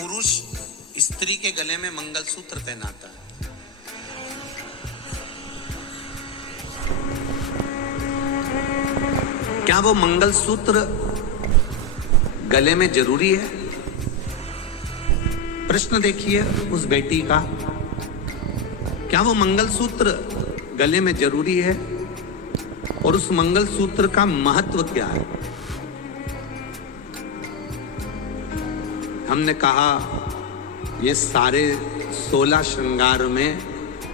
पुरुष स्त्री के गले में मंगलसूत्र पहनाता है। क्या वो मंगलसूत्र गले में जरूरी है? प्रश्न देखिए उस बेटी का, क्या वो मंगलसूत्र गले में जरूरी है? और उस मंगलसूत्र का महत्व क्या है? हमने कहा ये सारे 16 श्रृंगार में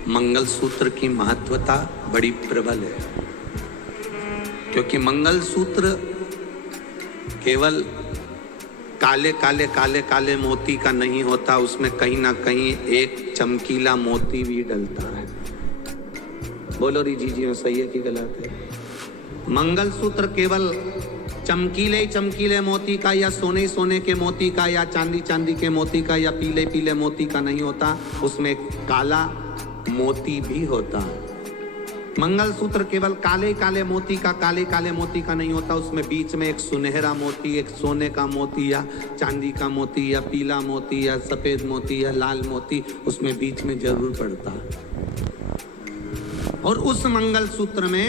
मंगलसूत्र की महत्वता बड़ी प्रबल है, क्योंकि मंगलसूत्र केवल काले काले काले काले मोती का नहीं होता, उसमें कहीं ना कहीं एक चमकीला मोती भी डलता है। बोलो री जी सही है कि गलत है? मंगलसूत्र केवल चमकीले चमकीले मोती का या सोने सोने के मोती का या चांदी चांदी के मोती का या पीले पीले मोती का नहीं होता, उसमें काला मोती भी होता है। मंगलसूत्र केवल काले काले मोती का काले काले मोती का नहीं होता, उसमें बीच में एक सुनहरा मोती, एक सोने का मोती या चांदी का मोती या पीला मोती या सफेद मोती या लाल मोती उसमें बीच में जरूर पड़ता है। और उस मंगलसूत्र में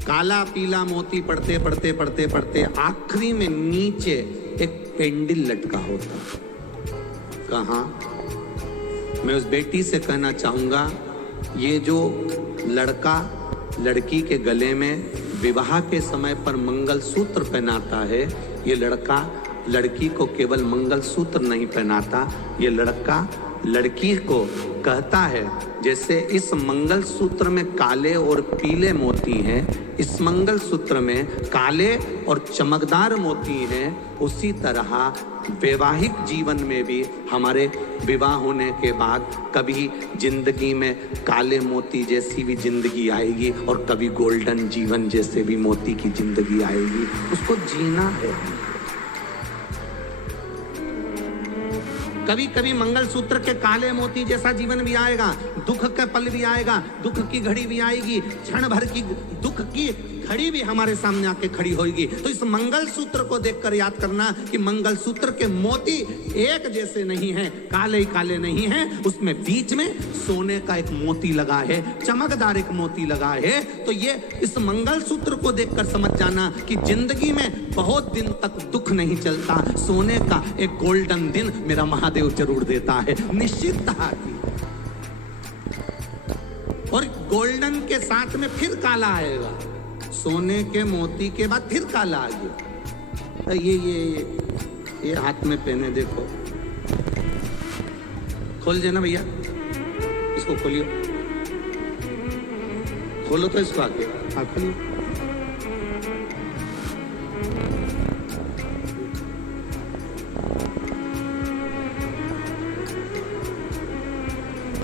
काला पीला मोती पढ़ते पढ़ते पढ़ते पढ़ते आखिरी में नीचे एक पेंडिल लटका होता। कहाँ? मैं उस बेटी से कहना चाहूंगा, ये जो लड़का लड़की के गले में विवाह के समय पर मंगलसूत्र पहनाता है, ये लड़का लड़की को केवल मंगलसूत्र नहीं पहनाता, ये लड़का लड़की को कहता है जैसे इस मंगलसूत्र में काले और पीले मोती हैं, इस मंगलसूत्र में काले और चमकदार मोती हैं, उसी तरह वैवाहिक जीवन में भी हमारे विवाह होने के बाद कभी जिंदगी में काले मोती जैसी भी जिंदगी आएगी और कभी गोल्डन जीवन जैसे भी मोती की जिंदगी आएगी। उसको जीना है। कभी कभी मंगलसूत्र के काले मोती जैसा जीवन भी आएगा, दुख का पल भी आएगा, दुख की घड़ी भी आएगी, क्षण भर की दुख की घड़ी भी हमारे सामने आके खड़ी होगी। तो इस मंगलसूत्र को देखकर याद करना कि मंगलसूत्र के मोती एक जैसे नहीं हैं, काले काले नहीं हैं, उसमें बीच में सोने का एक मोती लगा है, चमकदार एक मोती लगा है। तो ये इस मंगलसूत्र को देखकर समझ जाना कि जिंदगी में बहुत दिन तक दुख नहीं चलता, सोने का एक गोल्डन दिन मेरा महादेव जरूर देता है, निश्चितता की। और गोल्डन के साथ में फिर काला आएगा, सोने के मोती के बाद फिर काला आ गया। ये हाथ में पहने देखो, खोल देना भैया, इसको खोलियो, खोलो तो इसको आगे, हाँ खोलियो।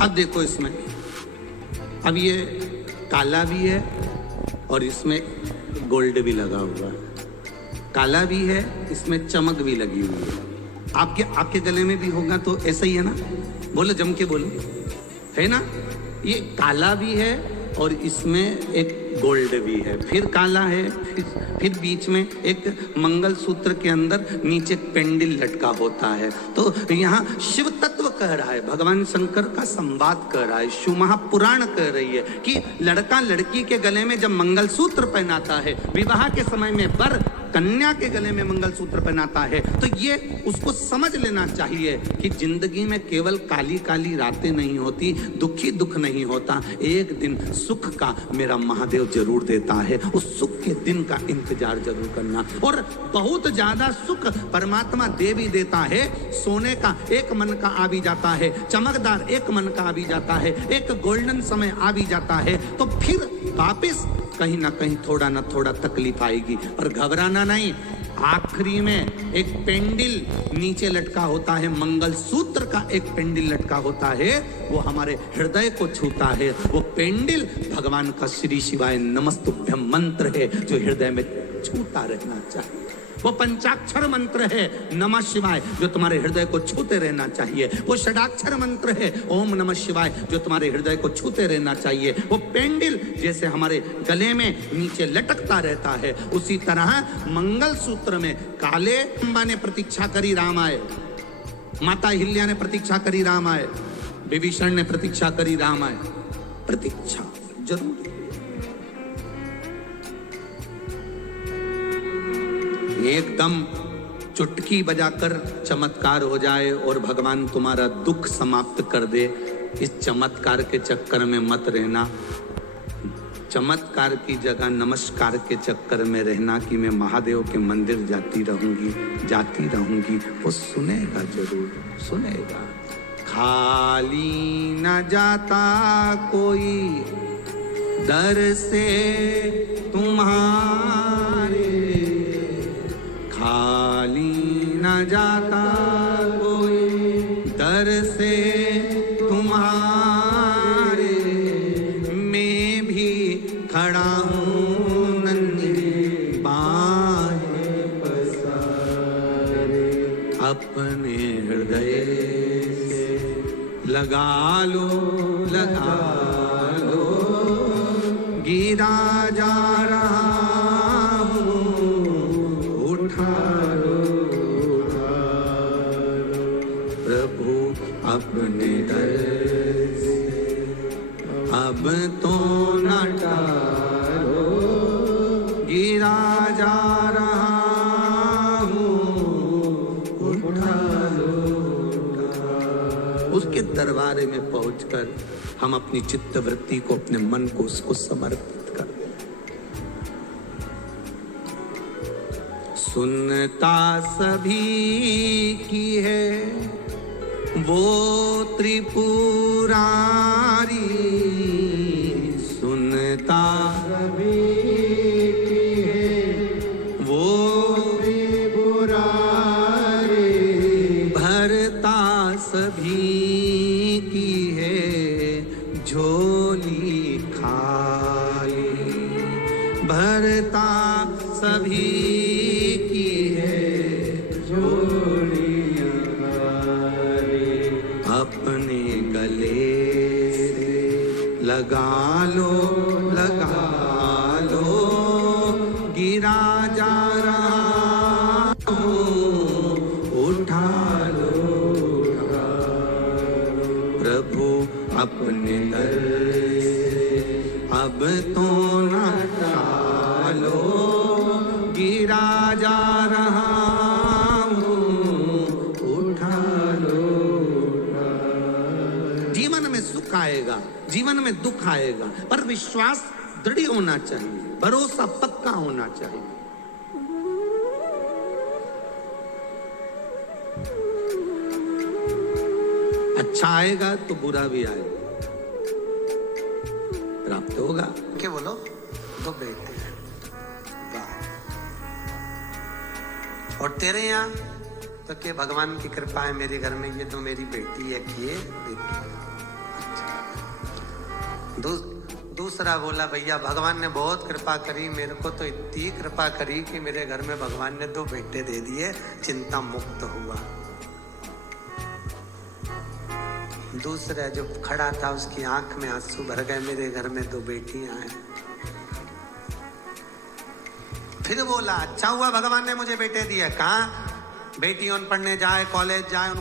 अब देखो इसमें, अब ये काला भी है और इसमें गोल्ड भी लगा हुआ है, काला भी है, इसमें चमक भी लगी हुई है। आपके गले में भी होगा तो ऐसा ही है ना? बोलो, जम के बोलो, है ना? ये काला भी है और इसमें एक गोल्ड भी है, फिर काला है, फिर बीच में एक मंगलसूत्र के अंदर नीचे पेंडिल लटका होता है। तो यहाँ शिव तत्व कह रहा है, भगवान शंकर का संवाद कह रहा है, शिव महापुराण कह रही है कि लड़का लड़की के गले में जब मंगलसूत्र पहनाता है, विवाह के समय में वर कन्या के गले में मंगलसूत्र पहनाता है, तो ये उसको समझ लेना चाहिए कि जिंदगी में केवल काली काली रातें नहीं होती, दुखी दुख नहीं होता, एक दिन सुख का मेरा महादेव जरूर देता है। उस सुख के दिन का इंतजार जरूर करना। और बहुत ज्यादा सुख परमात्मा दे भी देता है, सोने का एक मन का आ भी जाता है, चमकदार एक मन का आ भी जाता है, एक गोल्डन समय आ भी जाता है, तो फिर वापिस कहीं ना कहीं थोड़ा ना थोड़ा तकलीफ आएगी। और घबराना नहीं, आखिरी में एक पेंडिल नीचे लटका होता है, मंगलसूत्र का एक पेंडिल लटका होता है, वो हमारे हृदय को छूता है। वो पेंडिल भगवान का श्री शिवाय नमस्तुभ्यम मंत्र है, जो हृदय में छूता रहना चाहिए। वो पंचाक्षर मंत्र है नमः शिवाय, जो तुम्हारे हृदय को छूते रहना चाहिए। वो षडाक्षर मंत्र है ओम नमः शिवाय, जो तुम्हारे हृदय को छूते रहना चाहिए। वो पेंडिल जैसे हमारे गले में नीचे लटकता रहता है, उसी तरह मंगलसूत्र में काले अंबा ने प्रतीक्षा करी राम आए, माता हिल्या ने प्रतीक्षा करी राम आए, विभीषण ने प्रतीक्षा करी राम आए। प्रतीक्षा जरूरी है। एकदम चुटकी बजाकर चमत्कार हो जाए और भगवान तुम्हारा दुख समाप्त कर दे, इस चमत्कार के चक्कर में मत रहना। चमत्कार की जगह नमस्कार के चक्कर में रहना कि मैं महादेव के मंदिर जाती रहूंगी। वो सुनेगा, जरूर सुनेगा। खाली न जाता कोई दर से तुम्हारे, खाली न जाता कोई दर से तुम्हारे, मैं भी खड़ा हूँ नन्ही बाहें पसारे, अपने हृदय से लगा लो गिरा जा रहा हूँ, उठा लो प्रभु अपने दर से, अब तो न टालो, गिरा जा रहा हूँ, उठा लो। उसके दरबार में पहुंचकर हम अपनी चित्त वृत्ति को, अपने मन को उसको समर्पित कर दें। सुनता सभी की है वो त्रिपुरारी, सुनता सभी की है वो त्रिपुरारी, भरता सभी की है झोली खाली, भरता सभी की है झोली खाली, अपने गले से लगा लो गिरा जा रहा हूँ, उठा लो प्रभु अपने दर से, अब तो न टालो, गिरा जा रहा हूँ, उठा लो। जीवन में सुख आएगा, जीवन में दुख आएगा, पर विश्वास दृढ़ होना चाहिए, भरोसा पक्का होना चाहिए। अच्छा आएगा तो बुरा भी आएगा, प्राप्त होगा। क्या बोलो? दो बेटे हैं, और तेरे यहाँ तो क्या भगवान की कृपा है मेरे घर में, ये तो मेरी बेटी है कि ये बेटी है। दूसरा बोला भैया भगवान ने बहुत कृपा करी, मेरे को तो इतनी कृपा करी कि मेरे घर में भगवान ने 2 बेटे दे दिए, चिंता मुक्त हुआ। दूसरा जो खड़ा था उसकी आंख में आंसू भर गए, मेरे घर में 2 बेटियां हैं। फिर बोला अच्छा हुआ भगवान ने मुझे बेटे दिए। कहाँ? बेटियों पढ़ने जाए, कॉलेज जाए,